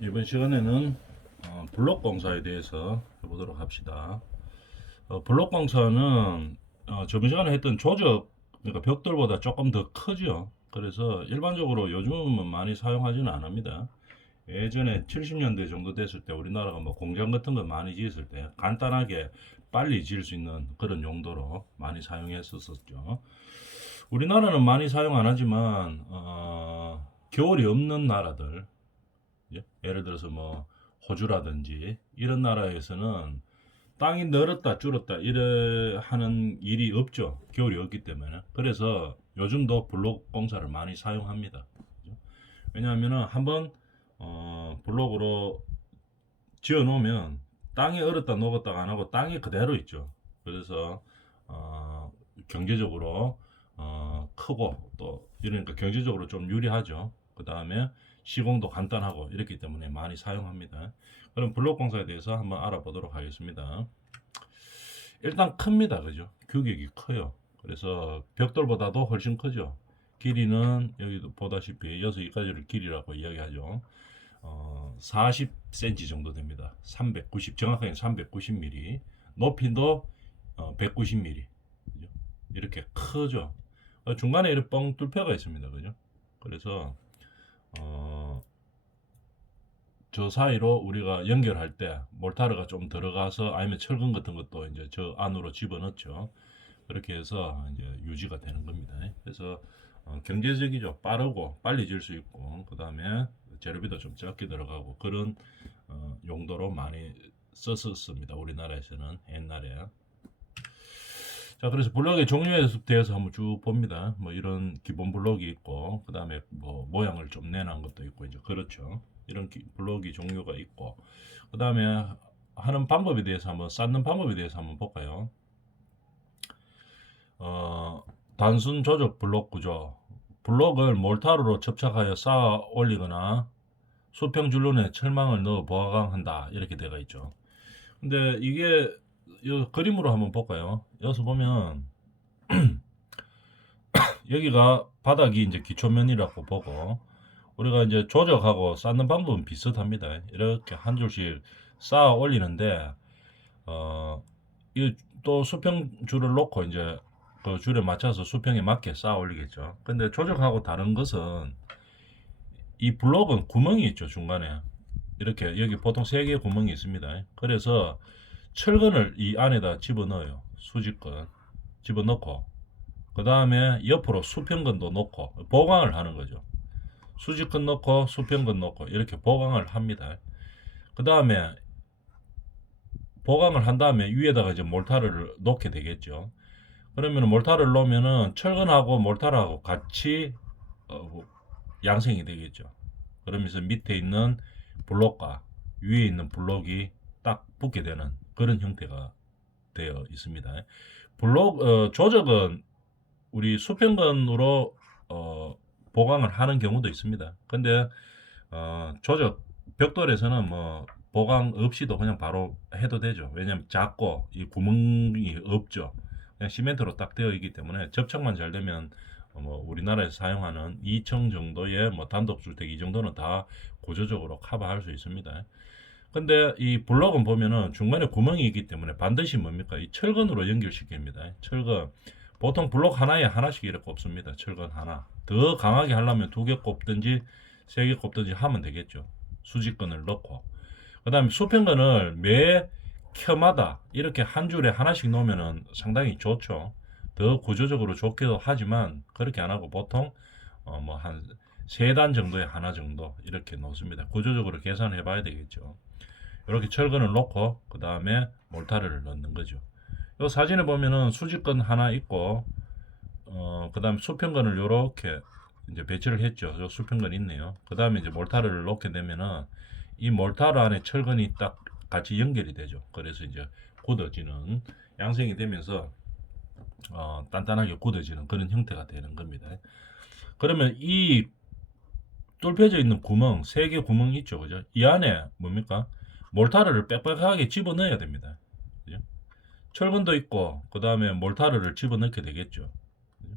이번 시간에는 블록 공사에 대해서 해보도록 합시다. 블록 공사는 저번 시간에 했던 조적, 그러니까 벽돌보다 조금 더 크죠. 그래서 일반적으로 요즘은 많이 사용하지는 않습니다. 예전에 70년대 정도 됐을 때 우리나라가 뭐 공장 같은 거 많이 지었을 때 간단하게 빨리 지을 수 있는 그런 용도로 많이 사용했었죠. 우리나라는 많이 사용 안 하지만 겨울이 없는 나라들, 예를 들어서 뭐 호주라든지 이런 나라에서는 땅이 늘었다 줄었다 이래 하는 일이 없죠. 겨울이 없기 때문에. 그래서 요즘도 블록 공사를 많이 사용합니다. 왜냐하면은 한번 블록으로 지어 놓으면 땅이 얼었다 녹았다 안 하고 땅이 그대로 있죠. 그래서 경제적으로 크고 또 이러니까 경제적으로 좀 유리하죠. 그 다음에 시공도 간단하고 이렇기 때문에 많이 사용합니다. 그럼 블록 공사에 대해서 한번 알아보도록 하겠습니다. 일단 큽니다. 그죠? 규격이 커요. 그래서 벽돌보다도 훨씬 크죠. 길이는 여기도 보다시피 여기까지를 길이라고 이야기하죠. 40cm 정도 됩니다. 390, 정확하게 390mm. 높이도 190mm. 그죠? 이렇게 크죠. 중간에 이렇게 뻥 뚫혀가 있습니다. 그죠? 그래서 저 사이로 우리가 연결할 때 몰타르가 좀 들어가서 아니면 철근 같은 것도 이제 저 안으로 집어넣죠. 그렇게 해서 이제 유지가 되는 겁니다. 그래서 경제적이죠. 빠르고 빨리 질 수 있고 그 다음에 재료비도 좀 적게 들어가고 그런 용도로 많이 썼었습니다. 우리나라에서는 옛날에. 자, 그래서 블록의 종류에 대해서 한번 쭉 봅니다. 뭐 이런 기본 블록이 있고, 그 다음에 뭐 모양을 좀 내놓은 것도 있고, 이제 그렇죠. 이런 블록이 종류가 있고, 그 다음에 하는 방법에 대해서 한번 쌓는 방법에 대해서 한번 볼까요? 단순 조적 블록 구조. 블록을 몰타르로 접착하여 쌓아 올리거나 수평 줄눈에 철망을 넣어 보강한다. 이렇게 되어 있죠. 근데 이게 그림으로 한번 볼까요? 여기서 보면 여기가 바닥이 이제 기초면이라고 보고 우리가 이제 조적하고 쌓는 방법은 비슷합니다. 이렇게 한 줄씩 쌓아 올리는데 이또 수평줄을 놓고 이제 그 줄에 맞춰서 수평에 맞게 쌓아 올리겠죠. 근데 조적하고 다른 것은 이 블록은 구멍이 있죠. 중간에 이렇게 여기 보통 3개의 구멍이 있습니다. 그래서 철근을 이 안에다 집어넣어요. 수직근 집어넣고 그 다음에 옆으로 수평근도 넣고 보강을 하는 거죠. 수직근 넣고 수평근 넣고 이렇게 보강을 합니다. 그 다음에 보강을 한 다음에 위에다가 이제 몰타르를 놓게 되겠죠. 그러면 몰타르를 놓으면은 철근하고 몰타르하고 같이 양생이 되겠죠. 그러면서 밑에 있는 블록과 위에 있는 블록이 딱 붙게 되는 그런 형태가 되어 있습니다. 블록 조적은 우리 수평근으로 보강을 하는 경우도 있습니다. 근데 조적 벽돌에서는 뭐 보강 없이도 그냥 바로 해도 되죠. 왜냐면 작고 이 구멍이 없죠. 그냥 시멘트로 딱 되어 있기 때문에 접착만 잘 되면 뭐 우리나라에서 사용하는 2층 정도의 뭐 단독주택 이 정도는 다 구조적으로 커버할 수 있습니다. 근데 이 블록은 보면은 중간에 구멍이 있기 때문에 반드시 뭡니까? 이 철근으로 연결시킵니다. 철근. 보통 블록 하나에 하나씩 이렇게 꼽습니다. 철근 하나. 더 강하게 하려면 2개 꼽든지 3개 꼽든지 하면 되겠죠. 수직근을 넣고. 그 다음에 수평근을 매 켜마다 이렇게 한 줄에 하나씩 놓으면 상당히 좋죠. 더 구조적으로 좋기도 하지만 그렇게 안 하고 보통 뭐 한 3단 정도에 하나 정도 이렇게 놓습니다. 구조적으로 계산해 봐야 되겠죠. 이렇게 철근을 놓고 그 다음에 몰타르를 넣는 거죠. 이 사진에 보면은 수직근 하나 있고 그 다음에 수평근을 이렇게 이제 배치를 했죠. 요 수평근 있네요. 그 다음에 이제 몰타르를 놓게 되면은 이 몰타르 안에 철근이 딱 같이 연결이 되죠. 그래서 이제 굳어지는 양생이 되면서 단단하게 굳어지는 그런 형태가 되는 겁니다. 그러면 이 뚫혀져 있는 구멍, 3개 구멍이 있죠. 그죠? 이 안에 뭡니까? 몰타르를 빽빽하게 집어넣어야 됩니다. 그죠? 철근도 있고, 그 다음에 몰타르를 집어넣게 되겠죠. 그죠?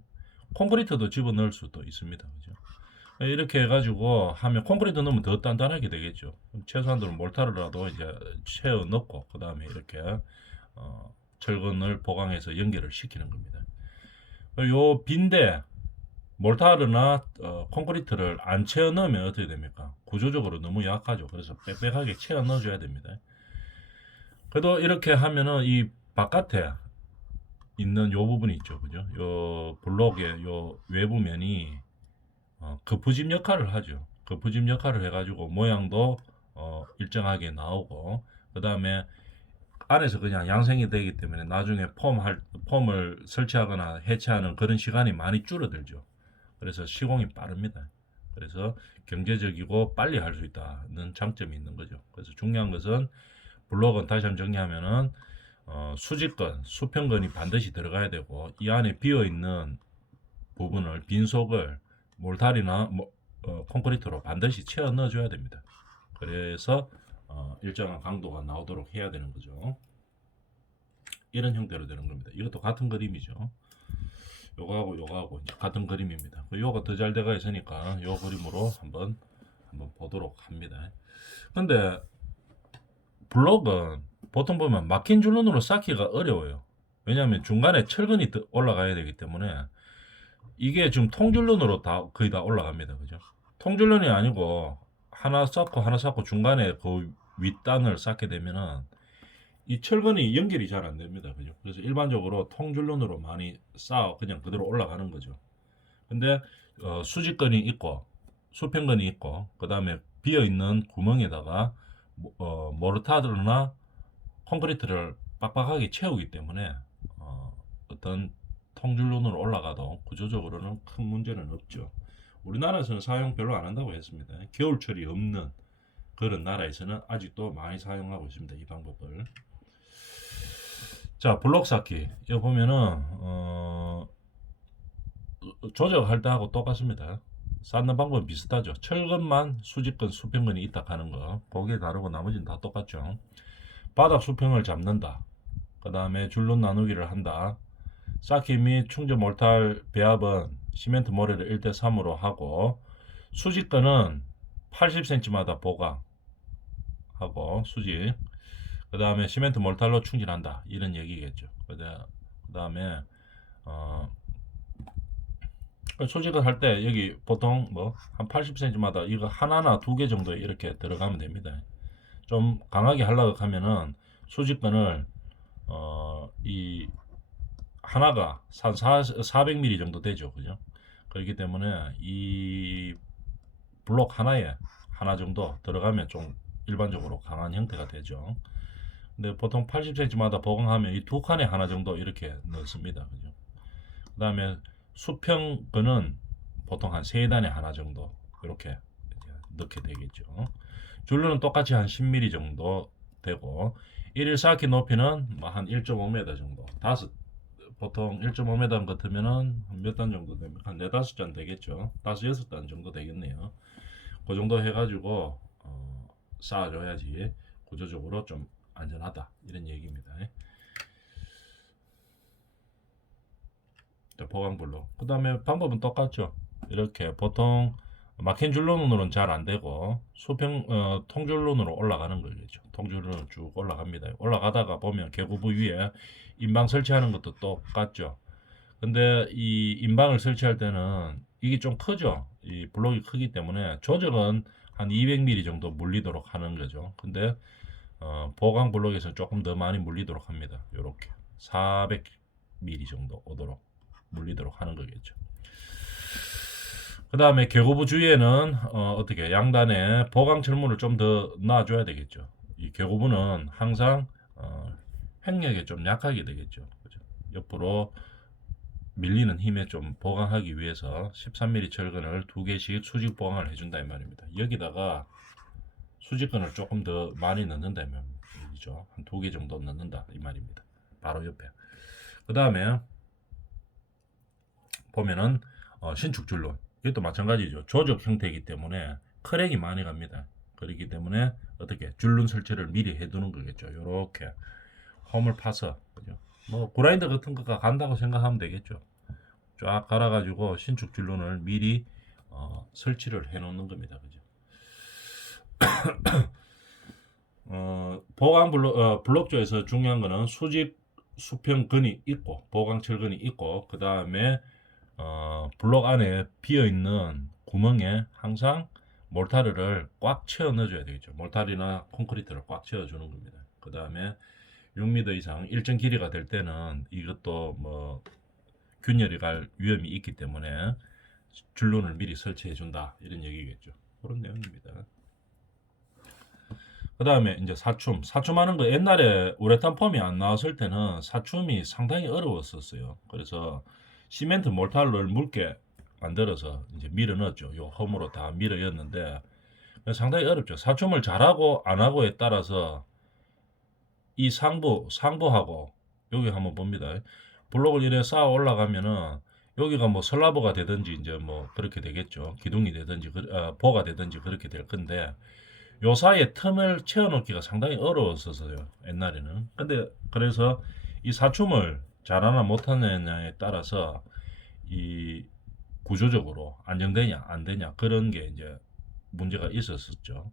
콘크리트도 집어넣을 수도 있습니다. 그죠? 이렇게 해가지고 하면 콘크리트 넣으면 더 단단하게 되겠죠. 최소한도로 몰타르라도 이제 채워 넣고 그 다음에 이렇게 철근을 보강해서 연결을 시키는 겁니다. 요 빈대 몰타르나 콘크리트를 안 채워 넣으면 어떻게 됩니까? 구조적으로 너무 약하죠. 그래서 빽빽하게 채워 넣어줘야 됩니다. 그래도 이렇게 하면은 이 바깥에 있는 요 부분이 있죠, 그죠? 요 블록의 요 외부면이 거푸집 역할을 하죠. 거푸집 역할을 해가지고 모양도 일정하게 나오고 그 다음에 안에서 그냥 양생이 되기 때문에 나중에 폼을 설치하거나 해체하는 그런 시간이 많이 줄어들죠. 그래서 시공이 빠릅니다. 그래서 경제적이고 빨리 할 수 있다는 장점이 있는 거죠. 그래서 중요한 것은 블록은 다시 한번 정리하면은 수직근, 수평근이 반드시 들어가야 되고 이 안에 비어 있는 부분을 빈속을 몰타리나 콘크리트로 반드시 채워 넣어줘야 됩니다. 그래서 일정한 강도가 나오도록 해야 되는 거죠. 이런 형태로 되는 겁니다. 이것도 같은 그림이죠. 요거하고 이제 같은 그림입니다. 요거 더 잘 돼가 있으니까 요 그림으로 한번 보도록 합니다. 근데 블록은 보통 보면 막힌 줄눈으로 쌓기가 어려워요. 왜냐하면 중간에 철근이 올라가야 되기 때문에 이게 지금 통줄눈으로 거의 다 올라갑니다. 그죠? 통줄눈이 아니고 하나 쌓고 중간에 그 윗단을 쌓게 되면은 이 철근이 연결이 잘 안 됩니다. 그죠? 그래서 일반적으로 통줄눈으로 많이 쌓아 그냥 그대로 올라가는 거죠. 근데 수직근이 있고 수평근이 있고 그 다음에 비어 있는 구멍에다가 모르타르나 콘크리트를 빡빡하게 채우기 때문에 어떤 통줄눈으로 올라가도 구조적으로는 큰 문제는 없죠. 우리나라에서는 사용 별로 안 한다고 했습니다. 겨울철이 없는 그런 나라에서는 아직도 많이 사용하고 있습니다. 이 방법을. 자, 블록 쌓기. 이거 보면은 조작할 때 하고 똑같습니다. 쌓는 방법은 비슷하죠. 철근만 수직근, 수평근이 있다 하는 거. 거기에 다르고 나머지는 다 똑같죠. 바닥 수평을 잡는다. 그 다음에 줄눈 나누기를 한다. 쌓기 및 충전 몰탈 배합은 시멘트 모래를 1대3으로 하고 수직근은 80cm마다 보강하고 수직 그 다음에 시멘트 몰탈로 충전한다 이런 얘기겠죠. 그 다음에 수직을 할 때 여기 보통 뭐 한 80cm마다 이거 하나나 두 개 정도 이렇게 들어가면 됩니다. 좀 강하게 하려고 하면은 수직근을 이 하나가 한 400mm 정도 되죠. 그죠? 그렇기 때문에 이 블록 하나에 하나 정도 들어가면 좀 일반적으로 강한 형태가 되죠. 근데 보통 80cm마다 보강하면 이 두 칸에 하나 정도 이렇게 넣습니다. 그죠? 그 다음에 수평근은 보통 한 세 단에 하나 정도 이렇게 넣게 되겠죠. 줄눈은 똑같이 한 10mm 정도 되고 1일 쌓기 높이는 한 1.5m 정도. 보통 1.5m 같으면은 몇 단 정도 됩니까? 한 4, 5단 되겠죠. 5, 6단 정도 되겠네요. 그 정도 해가지고 쌓아줘야지 구조적으로 좀 안전하다 이런 얘기입니다. 보강블록. 그 다음에 방법은 똑같죠. 이렇게 보통 막힌 줄눈으로는 잘 안 되고 통줄눈으로 올라가는 거겠죠. 통줄눈으로 쭉 올라갑니다. 올라가다가 보면 계구부 위에 인방 설치하는 것도 똑같죠. 근데 이 인방을 설치할 때는 이게 좀 크죠. 이 블록이 크기 때문에 조정은 한 200mm 정도 물리도록 하는 거죠. 근데 보강 블록에서 조금 더 많이 물리도록 합니다. 이렇게 400mm 정도 오도록 물리도록 하는 거겠죠. 그 다음에 계고부 주위에는 어떻게 양단에 보강 철문을 좀 더 놔줘야 되겠죠. 이 계고부는 항상 횡력에 좀 약하게 되겠죠. 그죠? 옆으로 밀리는 힘에 좀 보강하기 위해서 13mm 철근을 2개씩 수직 보강을 해준다 이 말입니다. 여기다가 수직근을 조금 더 많이 넣는다면 얘기죠. 한 2개 정도 넣는다 이 말입니다. 바로 옆에. 그 다음에 보면은 신축 줄눈 이것도 마찬가지죠. 조적 형태이기 때문에 크랙이 많이 갑니다. 그렇기 때문에 어떻게 줄눈 설치를 미리 해두는 거겠죠. 요렇게 홈을 파서 그죠? 뭐 그라인더 같은 거가 간다고 생각하면 되겠죠. 쫙 갈아가지고 신축 줄눈을 미리 설치를 해 놓는 겁니다. 그죠? 보강 블록 쪽에서 중요한 거는 수직 수평근이 있고 보강 철근이 있고 그 다음에 블록 안에 비어 있는 구멍에 항상 몰타르를 꽉 채워 넣어줘야 되겠죠. 몰타리나 콘크리트를 꽉 채워 주는 겁니다. 그 다음에 6m 이상 일정 길이가 될 때는 이것도 뭐 균열이 갈 위험이 있기 때문에 줄눈을 미리 설치해 준다 이런 얘기겠죠. 그런 내용입니다. 그 다음에 이제 사춤하는 거 옛날에 우레탄 폼이 안 나왔을 때는 사춤이 상당히 어려웠었어요. 그래서 시멘트 몰타를 묽게 만들어서 이제 밀어 넣었죠. 요 홈으로 다 밀어 넣었는데 상당히 어렵죠. 사춤을 잘하고 안 하고에 따라서 이 상부하고 여기 한번 봅니다. 블록을 이래 쌓아 올라가면은 여기가 뭐 슬라브가 되든지 이제 뭐 그렇게 되겠죠. 기둥이 되든지 보가 되든지 그렇게 될 건데 요 사이에 틈을 채워놓기가 상당히 어려웠었어요. 옛날에는. 근데 그래서 이 사춤을 잘하나 못하느냐에 따라서 이 구조적으로 안정되냐 안 되냐 그런 게 이제 문제가 있었었죠.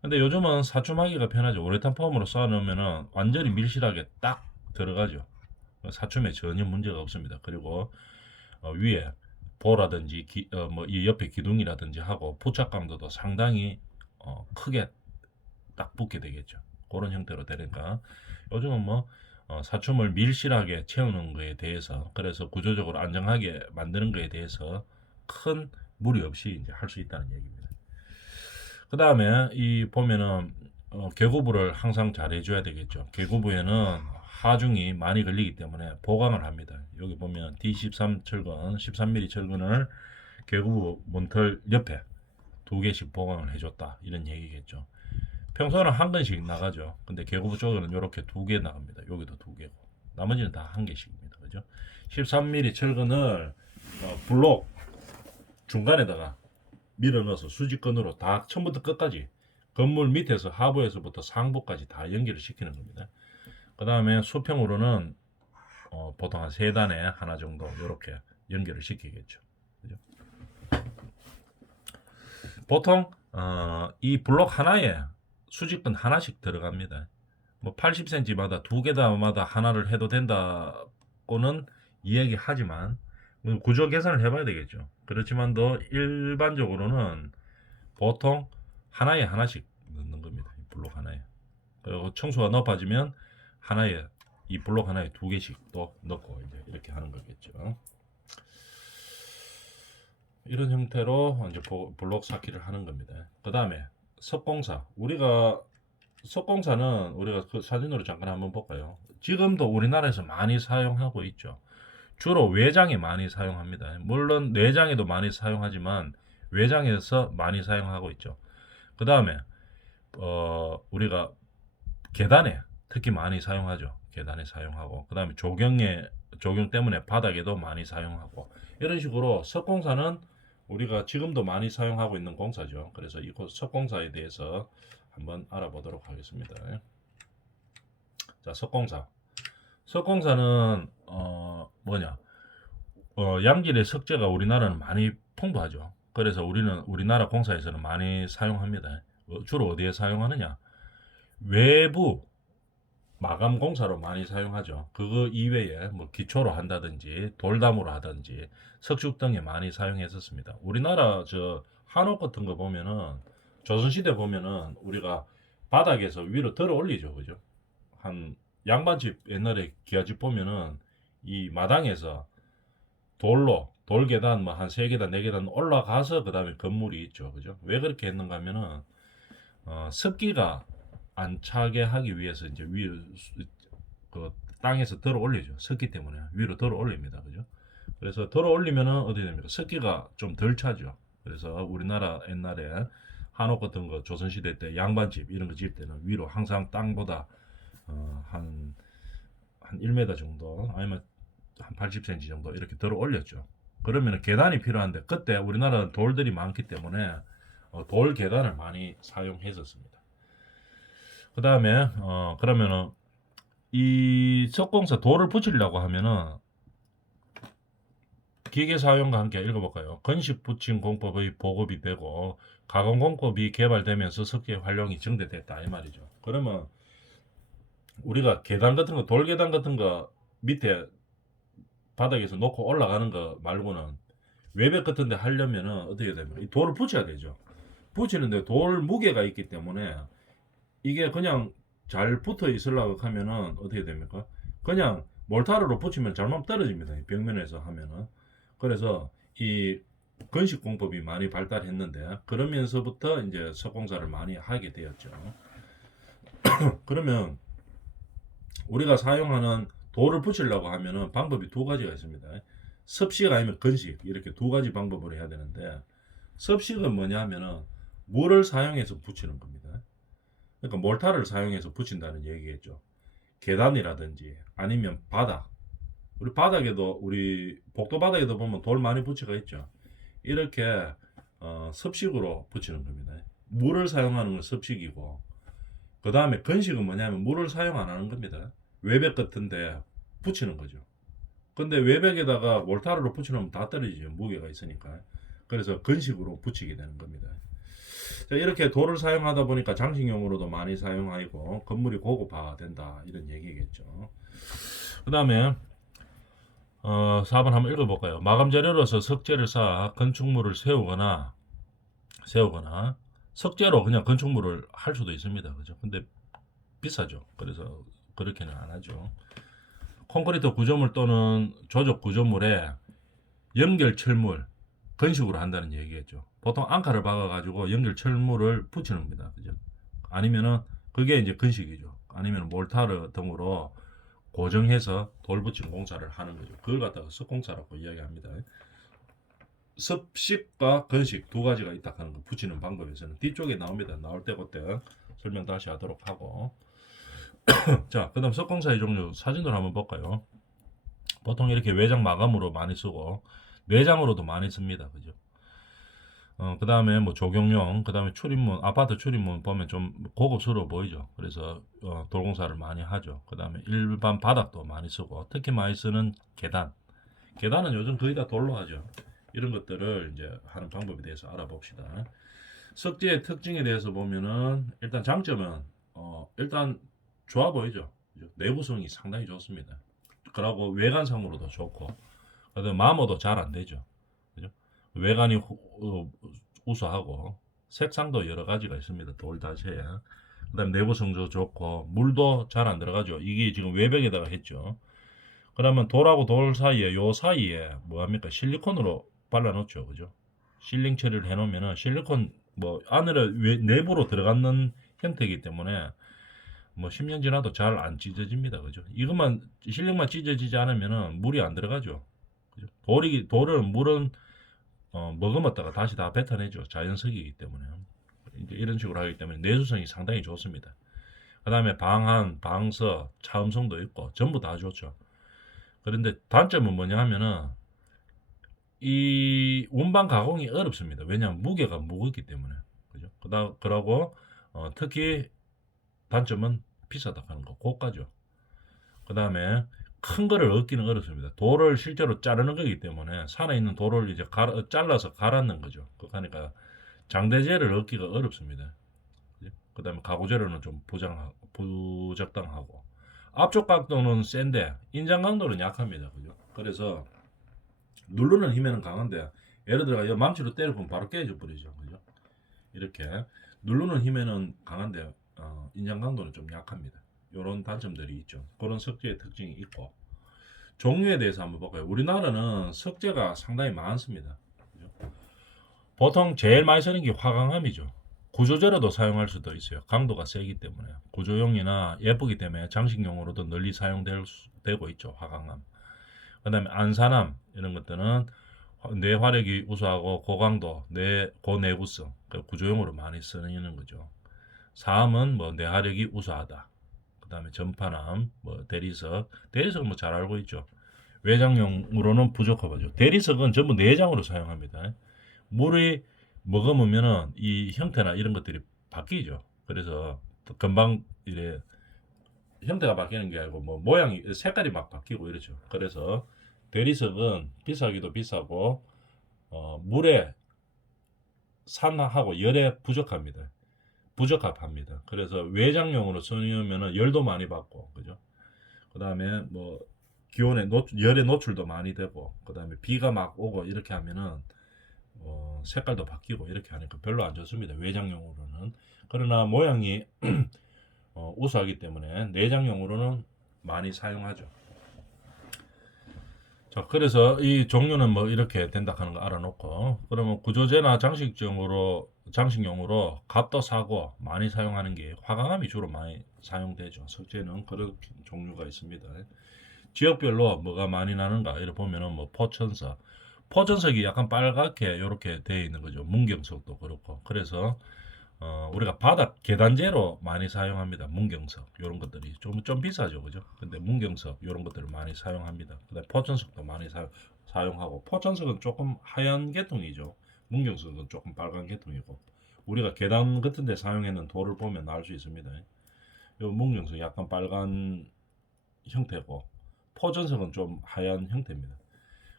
근데 요즘은 사춤하기가 편하죠. 우레탄 폼으로 쌓아놓으면은 완전히 밀실하게 딱 들어가죠. 사춤에 전혀 문제가 없습니다. 그리고 위에 보라든지 뭐 이 옆에 기둥이라든지 하고 부착 강도도 상당히 크게 딱 붙게 되겠죠. 그런 형태로 되니까 요즘은 뭐 사춤을 밀실하게 채우는 거에 대해서 그래서 구조적으로 안정하게 만드는 거에 대해서 큰 무리 없이 이제 할 수 있다는 얘기입니다. 그 다음에 이 보면은 개구부를 항상 잘 해줘야 되겠죠. 개구부에는 하중이 많이 걸리기 때문에 보강을 합니다. 여기 보면 D13 철근, 13mm 철근을 개구부 몬털 옆에 2개씩 보강을 해줬다 이런 얘기겠죠. 평소에는 한 건씩 나가죠. 근데 개구부 쪽에는 이렇게 2개 나갑니다. 여기도 2개고 나머지는 다 1개씩입니다. 그죠? 13mm 철근을 블록 중간에다가 밀어 넣어서 수직근으로 다 처음부터 끝까지 건물 밑에서 하부에서부터 상부까지 다 연결을 시키는 겁니다. 그 다음에 수평으로는 보통 한 3단에 하나 정도 이렇게 연결을 시키겠죠. 그죠? 보통 이 블록 하나에 수직근 하나씩 들어갑니다. 뭐 80cm마다 2개다마다 하나를 해도 된다고는 이야기하지만 구조 계산을 해봐야 되겠죠. 그렇지만도 일반적으로는 보통 하나에 하나씩 넣는 겁니다. 이 블록 하나에. 그리고 층수가 높아지면 하나에 이 블록 하나에 2개씩 또 넣고 이제 이렇게 하는 거겠죠. 이런 형태로 이제 블록 쌓기를 하는 겁니다. 그 다음에 석공사. 석공사는 우리가 그 사진으로 잠깐 한번 볼까요? 지금도 우리나라에서 많이 사용하고 있죠. 주로 외장에 많이 사용합니다. 물론 내장에도 많이 사용하지만 외장에서 많이 사용하고 있죠. 그 다음에 우리가 계단에 특히 많이 사용하죠. 계단에 사용하고 그 다음에 조경 때문에 바닥에도 많이 사용하고 이런 식으로 석공사는 우리가 지금도 많이 사용하고 있는 공사죠. 그래서 이 석공사에 대해서 한번 알아보도록 하겠습니다. 자, 석공사는 뭐냐? 양질의 석재가 우리나라는 많이 풍부하죠. 그래서 우리나라 공사에서는 많이 사용합니다. 주로 어디에 사용하느냐? 외부 마감 공사로 많이 사용하죠. 그거 이외에 뭐 기초로 한다든지 돌담으로 하든지 석축 등에 많이 사용했었습니다. 우리나라 저 한옥 같은 거 보면은 조선시대 보면은 우리가 바닥에서 위로 들어 올리죠. 그죠? 한 양반집 옛날에 기아집 보면은 이 마당에서 돌 계단 뭐 한 3계단 4계단 올라가서 그 다음에 건물이 있죠. 그죠? 왜 그렇게 했는가 하면은 습기가 안 차게 하기 위해서 이제 그 땅에서 들어 올리죠. 습기 때문에 위로 들어 올립니다. 그죠? 그래서 들어 올리면은 어떻게 됩니까? 습기가 좀 덜 차죠. 그래서 우리나라 옛날에 한옥 같은 거 조선시대 때 양반집 이런 거 지을 때는 위로 항상 땅보다 한 1m 정도 아니면 한 80cm 정도 이렇게 들어 올렸죠. 그러면 계단이 필요한데 그때 우리나라는 돌들이 많기 때문에 돌 계단을 많이 사용했었습니다. 그 다음에 그러면은 이 석공사 돌을 붙이려고 하면은 기계 사용과 함께 읽어볼까요? 건식 부침 공법의 보급이 되고 가공 공법이 개발되면서 석재 활용이 증대됐다 이 말이죠. 그러면 우리가 계단 같은 거, 돌계단 같은 거 밑에 바닥에서 놓고 올라가는 거 말고는 외벽 같은 데 하려면은 어떻게 되면 이 돌을 붙여야 되죠. 붙이는데 돌 무게가 있기 때문에 이게 그냥 잘 붙어 있으려고 하면은 어떻게 됩니까? 그냥 몰타르로 붙이면 잘못 떨어집니다. 벽면에서 하면은. 그래서 이 건식 공법이 많이 발달했는데 그러면서부터 이제 석공사를 많이 하게 되었죠. 그러면 우리가 사용하는 돌을 붙이려고 하면은 방법이 두 가지가 있습니다. 습식 아니면 건식 이렇게 두 가지 방법으로 해야 되는데 습식은 뭐냐 하면은 물을 사용해서 붙이는 겁니다. 그러니까 몰타를 사용해서 붙인다는 얘기겠죠. 계단이라든지 아니면 바닥. 우리 바닥에도 우리 복도 바닥에도 보면 돌 많이 붙여가 있죠. 이렇게 습식으로 붙이는 겁니다. 물을 사용하는 건 습식이고 그 다음에 건식은 뭐냐면 물을 사용 안 하는 겁니다. 외벽 같은데 붙이는 거죠. 근데 외벽에다가 몰타르로 붙여놓으면 다 떨어지죠. 무게가 있으니까. 그래서 건식으로 붙이게 되는 겁니다. 자, 이렇게 돌을 사용하다 보니까 장식용으로도 많이 사용하고 건물이 고급화된다 이런 얘기겠죠. 그 다음에 4번 한번 읽어볼까요? 마감 재료로서 석재를 쌓아 건축물을 세우거나 석재로 그냥 건축물을 할 수도 있습니다. 그죠? 근데 비싸죠. 그래서 그렇게는 안 하죠. 콘크리트 구조물 또는 조적 구조물에 연결 철물 건식으로 한다는 얘기겠죠. 보통 앙카를 박아가지고 연결 철물을 붙이는 겁니다. 그죠? 아니면은 그게 이제 건식이죠. 아니면 몰타르 등으로 고정해서 돌 붙임 공사를 하는 거죠. 그걸 갖다가 석공사라고 이야기합니다. 습식과 건식 두 가지가 있다 하는 거 붙이는 방법에서는 뒤쪽에 나옵니다. 나올 때 그때 설명 다시 하도록 하고 자, 그 다음 석공사의 종류 사진으로 한번 볼까요? 보통 이렇게 외장 마감으로 많이 쓰고 내장으로도 많이 씁니다. 그죠? 그 다음에 뭐 조경용, 그 다음에 출입문, 아파트 출입문 보면 좀 고급스러워 보이죠. 그래서 돌공사를 많이 하죠. 그 다음에 일반 바닥도 많이 쓰고 특히 많이 쓰는 계단. 계단은 요즘 거의 다 돌로 하죠. 이런 것들을 이제 하는 방법에 대해서 알아봅시다. 석재의 특징에 대해서 보면은 일단 장점은 일단 좋아 보이죠. 내구성이 상당히 좋습니다. 그리고 외관상으로도 좋고, 그다음 마모도 잘 안 되죠. 그죠? 외관이 우수하고 색상도 여러 가지가 있습니다. 돌 자체에. 그다음 내구성도 좋고 물도 잘 안 들어가죠. 이게 지금 외벽에다가 했죠. 그러면 돌하고 돌 사이에 요 사이에 뭐 합니까? 실리콘으로 발라 놓죠. 그죠? 실링 처리를 해 놓으면은 실리콘 뭐 안으로 내부로 들어가는 형태이기 때문에 뭐 10년 지나도 잘 안 찢어집니다. 그죠? 이것만 실링만 찢어지지 않으면은 물이 안 들어가죠. 그죠? 돌은 물은 머금었다가 다시 다 뱉어내죠. 자연석이기 때문에. 이제 이런 식으로 하기 때문에 내수성이 상당히 좋습니다. 그 다음에 방한, 방서, 차음성도 있고 전부 다 좋죠. 그런데 단점은 뭐냐 하면은 이 운반 가공이 어렵습니다. 왜냐하면 무게가 무겁기 때문에. 그죠? 그러고 특히 단점은 비싸다 하는 거. 고가죠. 그 다음에 큰 거를 얻기는 어렵습니다. 돌을 실제로 자르는 거기 때문에 산에 있는 돌을 이제 잘라서 갈았는 거죠. 그러니까 장대재를 얻기가 어렵습니다. 그 다음에 가구재료는 좀 부적당하고 앞쪽 각도는 센데 인장 강도는 약합니다. 그죠? 그래서 누르는 힘에는 강한데 예를 들어 망치로 때려보면 바로 깨져 버리죠. 그죠? 이렇게 누르는 힘에는 강한데 인장 강도는 좀 약합니다. 이런 단점들이 있죠. 그런 석재의 특징이 있고 종류에 대해서 한번 볼까요? 우리나라는 석재가 상당히 많습니다. 그죠? 보통 제일 많이 쓰는 게 화강암이죠. 구조재로도 사용할 수도 있어요. 강도가 세기 때문에 구조용이나 예쁘기 때문에 장식용으로도 널리 사용되고 있죠. 화강암. 그 다음에 안산암 이런 것들은 내화력이 우수하고 고강도, 고내구성, 구조용으로 많이 쓰는 거죠. 사암은 뭐 내화력이 우수하다. 그 다음에 전파암, 뭐 대리석은 뭐 잘 알고 있죠. 외장용으로는 부족하죠. 대리석은 전부 내장으로 사용합니다. 물이 머금으면은 이 형태나 이런 것들이 바뀌죠. 그래서 금방 이래 형태가 바뀌는 게 아니고 뭐 모양이 색깔이 막 바뀌고 이러죠. 그래서 대리석은 비싸기도 비싸고 물에 산하고 열에 부적합합니다. 그래서 외장용으로 쓰려면 열도 많이 받고, 그죠? 그 다음에 뭐 기온에 열에 노출도 많이 되고, 그 다음에 비가 막 오고 이렇게 하면은 색깔도 바뀌고 이렇게 하니까 별로 안 좋습니다. 외장용으로는. 그러나 모양이 우수하기 때문에 내장용으로는 많이 사용하죠. 자, 그래서 이 종류는 뭐 이렇게 된다 하는 거 알아놓고, 그러면 구조재나 장식용으로 값도 사고 많이 사용하는 게 화강암이 주로 많이 사용되죠. 석재는 그런 종류가 있습니다. 지역별로 뭐가 많이 나는가 이렇게 보면은 뭐 포천석이 약간 빨갛게 이렇게 되어 있는 거죠. 문경석도 그렇고. 그래서 우리가 바닥 계단재로 많이 사용합니다. 문경석 이런 것들이 좀 비싸죠, 그죠? 근데 문경석 이런 것들을 많이 사용합니다. 그다음 포천석도 많이 사용하고, 포천석은 조금 하얀 계통이죠. 문경석은 조금 빨간 계통이고, 우리가 계단 같은 데 사용하는 돌을 보면 알 수 있습니다. 이 문경석 약간 빨간 형태고, 포천석은 좀 하얀 형태입니다.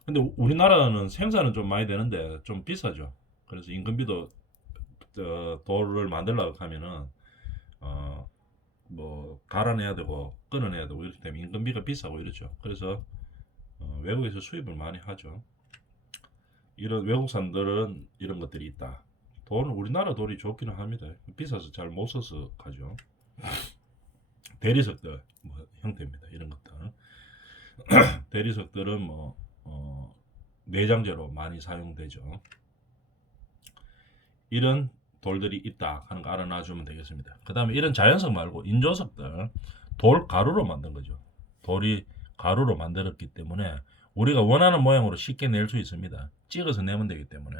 근데 우리나라는 생산은 좀 많이 되는데 좀 비싸죠. 그래서 인건비도 돌을 만들려고 하면은 뭐 갈아내야 되고 끊어내야 되고 이렇기 때문에 인건비가 비싸고 이렇죠. 그래서 외국에서 수입을 많이 하죠. 이런 외국산들은 이런 것들이 있다. 돌은 우리나라 돌이 좋기는 합니다. 비싸서 잘 못 써서 가죠. 대리석들 뭐 형태입니다. 이런 것들. 대리석들은 뭐 내장재로 많이 사용되죠. 이런 돌들이 있다 하는 거 알아놔주면 되겠습니다. 그 다음에 이런 자연석 말고 인조석들, 돌 가루로 만든 거죠. 돌이 가루로 만들었기 때문에 우리가 원하는 모양으로 쉽게 낼 수 있습니다. 찍어서 내면 되기 때문에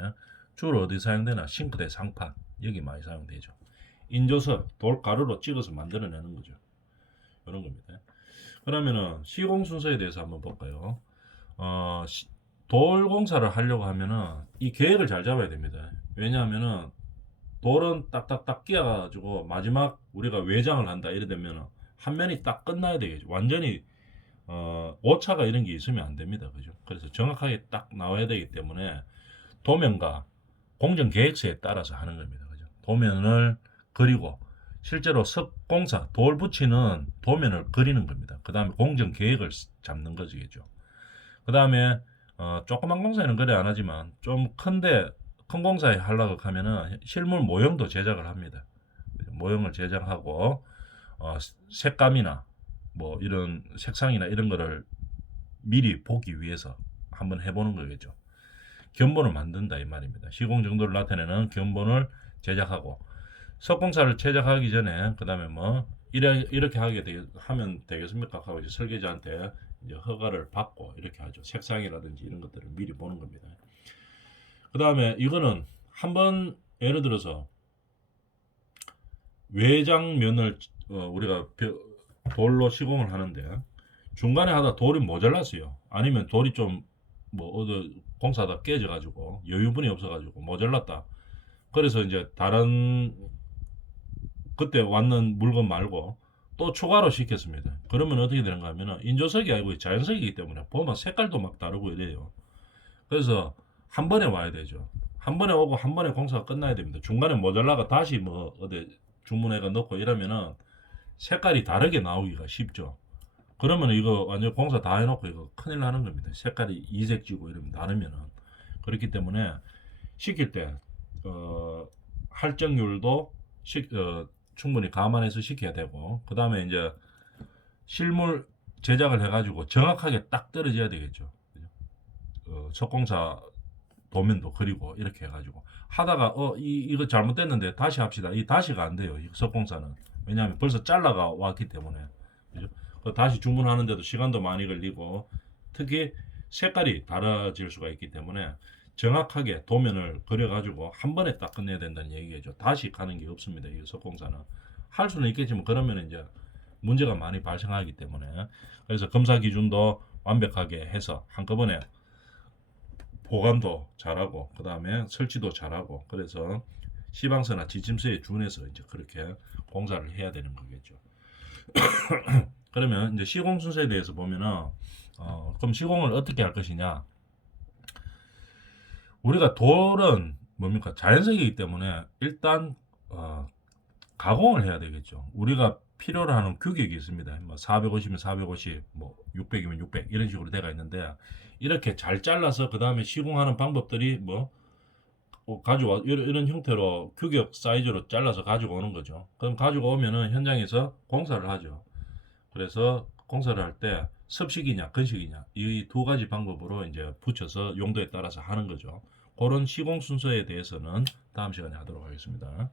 주로 어디 사용되나? 싱크대 상판, 여기 많이 사용되죠. 인조석, 돌 가루로 찍어서 만들어내는 거죠. 이런 겁니다. 그러면은 시공 순서에 대해서 한번 볼까요? 돌 공사를 하려고 하면은 이 계획을 잘 잡아야 됩니다. 왜냐하면은 돌은 딱딱딱 끼어가지고 마지막 우리가 외장을 한다 이래 되면 한 면이 딱 끝나야 되겠죠. 완전히 오차가 이런 게 있으면 안 됩니다. 그죠? 그래서 정확하게 딱 나와야 되기 때문에 도면과 공정 계획서에 따라서 하는 겁니다. 그죠? 도면을 그리고 실제로 석공사 돌 붙이는 도면을 그리는 겁니다. 그 다음에 공정 계획을 잡는 거지겠죠. 그 다음에 조그만 공사에는 그래 안 하지만 좀 큰데 큰 공사에 하려고 하면은 실물 모형도 제작을 합니다. 모형을 제작하고 색감이나 뭐 이런 색상이나 이런 거를 미리 보기 위해서 한번 해보는 거겠죠. 견본을 만든다 이 말입니다. 시공 정도를 나타내는 견본을 제작하고, 석공사를 제작하기 전에 그 다음에 뭐 이렇게 하면 되겠습니까 하고 이제 설계자한테 이제 허가를 받고 이렇게 하죠. 색상이라든지 이런 것들을 미리 보는 겁니다. 그 다음에 이거는 한번 예를 들어서 외장면을 우리가 돌로 시공을 하는데 중간에 하다 돌이 모자랐어요. 아니면 돌이 좀 뭐 어디 공사하다 깨져가지고 여유분이 없어가지고 모자랐다. 그래서 이제 다른 그때 왔는 물건 말고 또 추가로 시켰습니다. 그러면 어떻게 되는가 하면 인조석이 아니고 자연석이기 때문에 보면 색깔도 막 다르고 이래요. 그래서 한 번에 와야 되죠. 한 번에 오고 한 번에 공사가 끝나야 됩니다. 중간에 모자라가 다시 뭐 어디 주문해가 넣고 이러면은 색깔이 다르게 나오기가 쉽죠. 그러면 이거 완전 공사 다 해놓고 이거 큰일 나는 겁니다. 색깔이 이색지고 이러면 다르면은. 그렇기 때문에 시킬 때 할정률도 충분히 감안해서 시켜야 되고, 그 다음에 이제 실물 제작을 해가지고 정확하게 딱 떨어져야 되겠죠. 석공사 도면도 그리고 이렇게 해가지고 하다가 이거 잘못됐는데 다시 합시다. 이 다시가 안 돼요. 이 석공사는. 왜냐하면 벌써 잘라가 왔기 때문에. 그죠? 다시 주문하는데도 시간도 많이 걸리고, 특히 색깔이 달라질 수가 있기 때문에 정확하게 도면을 그려가지고 한 번에 딱 끝내야 된다는 얘기죠. 다시 가는 게 없습니다. 이 석공사는. 할 수는 있겠지만 그러면 이제 문제가 많이 발생하기 때문에, 그래서 검사 기준도 완벽하게 해서 한꺼번에 보관도 잘하고 그 다음에 설치도 잘하고, 그래서 시방서나 지침서에 준해서 이제 그렇게 공사를 해야 되는 거겠죠. 그러면 이제 시공 순서에 대해서 보면은 그럼 시공을 어떻게 할 것이냐? 우리가 돌은 뭡니까? 자연석이기 때문에 일단 가공을 해야 되겠죠. 우리가 필요로 하는 규격이 있습니다. 뭐 450이면 450, 뭐 600이면 600 이런 식으로 돼가 있는데 이렇게 잘 잘라서 그 다음에 시공하는 방법들이 뭐 가지고 이런 형태로 규격 사이즈로 잘라서 가지고 오는 거죠. 그럼 가지고 오면은 현장에서 공사를 하죠. 그래서 공사를 할 때 습식이냐 건식이냐 이 두 가지 방법으로 이제 붙여서 용도에 따라서 하는 거죠. 그런 시공 순서에 대해서는 다음 시간에 하도록 하겠습니다.